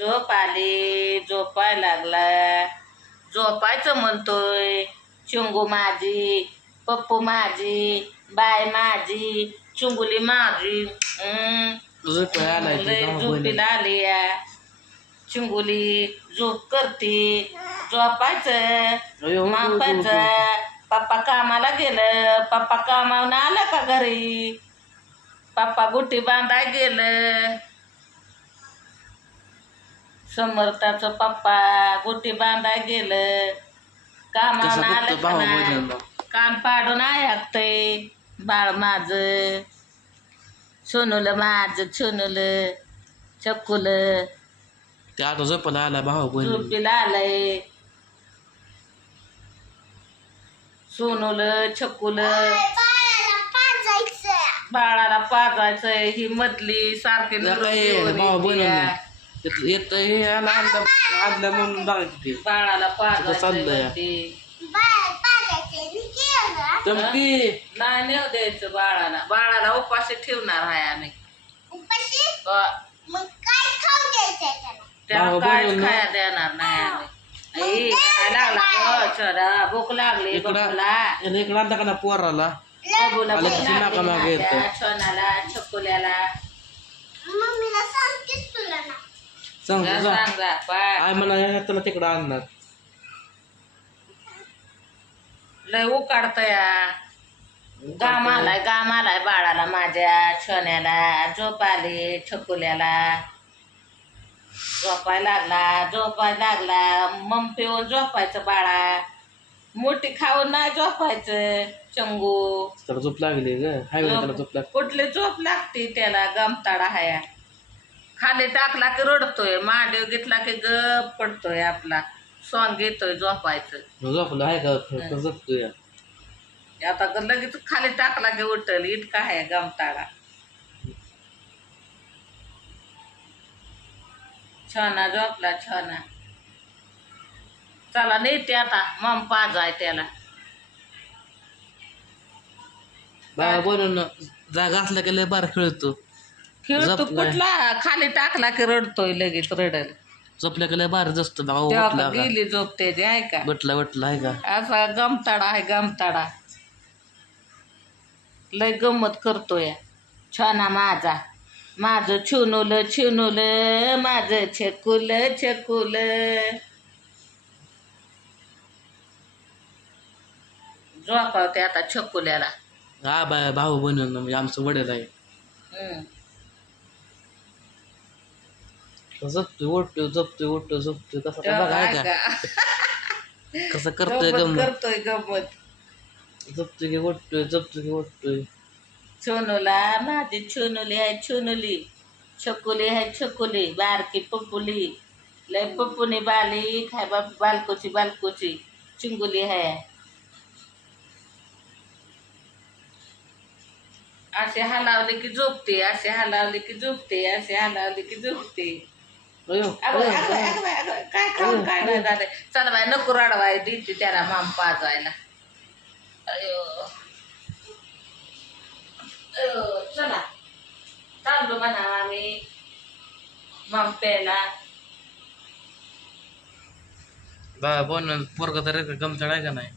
झोप आली, झोपाय लागला, झोपायचं म्हणतोय. चिंगू माझी, पप्पू माझी, बाय माझी, चुंगुली माझी. लय झोपीला आली या चिंगुली. झोप करते, झोपायचं, मापायचं. पप्पा कामाला गेलं, पप्पा कामावून आलं का घरी? पप्पा गुटी बांधाय गेलं. समर्थाचं पप्पा गुटी बांधाय गेलं. कामावून आलं का नाही? काम पाडून ऐकतंय बाळ माझं, सोनूलं माझं, सोनूलं चक्कूलं. ते आता झोपायला आला भाऊ झोपीला आलंय. सोनूलं छकुलं बाळाला पाजायचंय. ही मधली सारखी येत हे आणलं म्हणून बघायची बाळाला पाजायचंय. नाही नेऊ द्यायचं बाळाला. बाळाला उपाशी ठेवणार आहे आम्ही. त्याला काहीच खाया देणार नाही आम्ही. लागला छोरा, भूक लागली बबूला. इकडं आणता का ना पोराला? बबूला भूक नाका मागे लागली येतं. छोनाला, छकुल्याला. सांग जा, जा. सांग जा, पाय. आय म्हणा तुला तिकडं आणणार. लय उकाडतया. गाम आलाय बाळाला माझ्या, छोन्याला. झोप आली छकुल्याला. झोपाय लागला. मम पिऊन झोपायचं बाळा. मोठी खाऊन नाही झोपायचं चंगू. त्याला झोप लागली ग. हाय त्याला झोप लागली. कुठली झोप लागते त्याला? गमताडा हाया. खाली टाकला की रडतोय, मांडीव घेतला की गप पडतोय आपला. सॉंग घेतोय झोपायचं. झोपलं आहे का? झोपतोय आता लगेच खाली टाकला की उठल. इतका आहे गमताडा. छाना झोपला छाना. चला नेते आता, मम पाजाय त्याला. बाबा बनवून जागा असला की लय बार खेळतो. खेळतो कुठला? खाली टाकला की रडतोय लगेच रडल. झोपल्या की लय बारच असतो. भाऊ तेव्हा गेली झोप त्याची आहे का? बटला आहे का? असा गमताडा आहे गमताडा. लय गंमत करतोय छाना माझा. माझं छुनूलं माझं छकुल. झोपावते आता छकुल्याला. हा बाय भाऊ बनवून म्हणजे आमचं वडील आहे. झोपतोय कसं काय बघा आहे का? कसं करतोय गंमत. झोपतोय की उठतोय. छोनूला माझी छोनुली आहे छोनुली. छकुली आहे छकुली. बारकी पप्पुली. लय पप्पुनी बाली खाय बालकोची चिंगुली आहे. असे हलावले की झोपते, असे हलावले की झोपते, असे हलावले की झोपते. काय खाऊन काय नाही झालंय. चला बाय नको रडवाय देते त्याला माम पाजायला. अयो चला चाललो म्हणा आम्ही माम प्यायला. बाबा बनवून पोरगा तर गमतड आहे का नाही?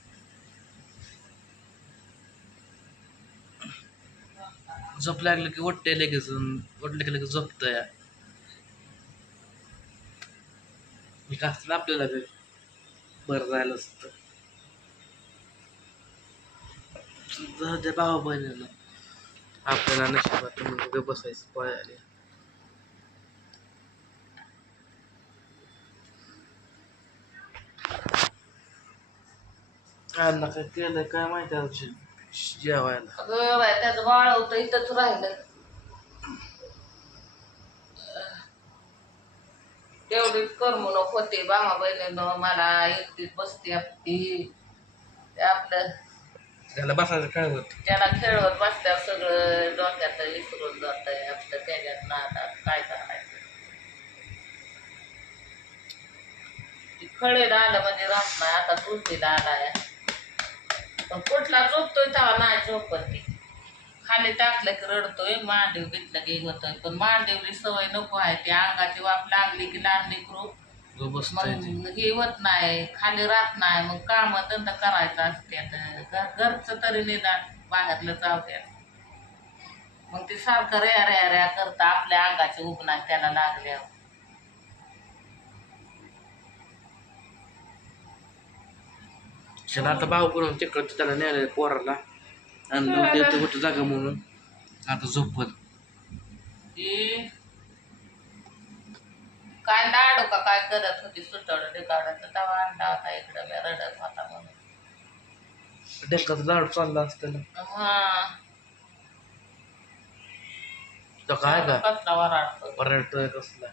झोप लागली की उठते लगेच. उठले की लगेच झोपतंय. आपल्याला बरं राहिलं असतं. ते भाऊ बहिणीला आपल्याला नशिबात म्हणजे बसायचं पायाले. अण्णा काय केलंय काय माहिती आमची जेवायला. अगं बाय त्याचं बाळ होतं इथंच राहिलं. तेवढीच करमणूक होते बामा बहिणीनं. मला एकटीच बसते आपली. आपलं त्याला बसायचं काय होत. त्याला खेळवत बसल्यावर सगळं डोक्यात विसरून जातंय आपलं. त्याच्यात नादात काय करायचं. खळेला आलं म्हणजे राहत नाही. आता झोपीला आलाय पण कुठला झोपतोय तेव्हा नाही झोपत ती. खाली टाकलं की रडतोय, मांडीव घेतलं की होतोय. पण मांडीवली सवय नको आहे, ती अंगाची वाफ लागली की लहान लेकरू गो बसतोय ते. मग हे होत नाही, खाली राहत नाही, मग काम धंदा करायचा असते. घरचं तरी निदान बाहेरलं चावत्या. मग ते सारखं रेया रेया रेया करता आपल्या अंगाची उब नाही त्याला लागल्यावर. त्याला आता भाऊ करून तिकडं त्याला न्यायला पोराला आणलं ते कुठं जागा म्हणून आता झोपत. ती काय लाडू का काय करत होती सुटवलं ढिकावलं तर तवा आणला होता इकडं मी रडत होता म्हणून. डेक्काचं लाडू चालला असतं हा तो काय का कसला वराडतो. परटतोय कसला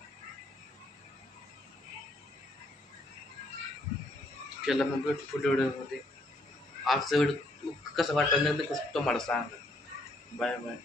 केला मग ब्युटिफुल व्हिडिओ मध्ये. आजचा व्हिडिओ कसं वाटलं नाही कसं तुम्हाला सांग. Bye bye.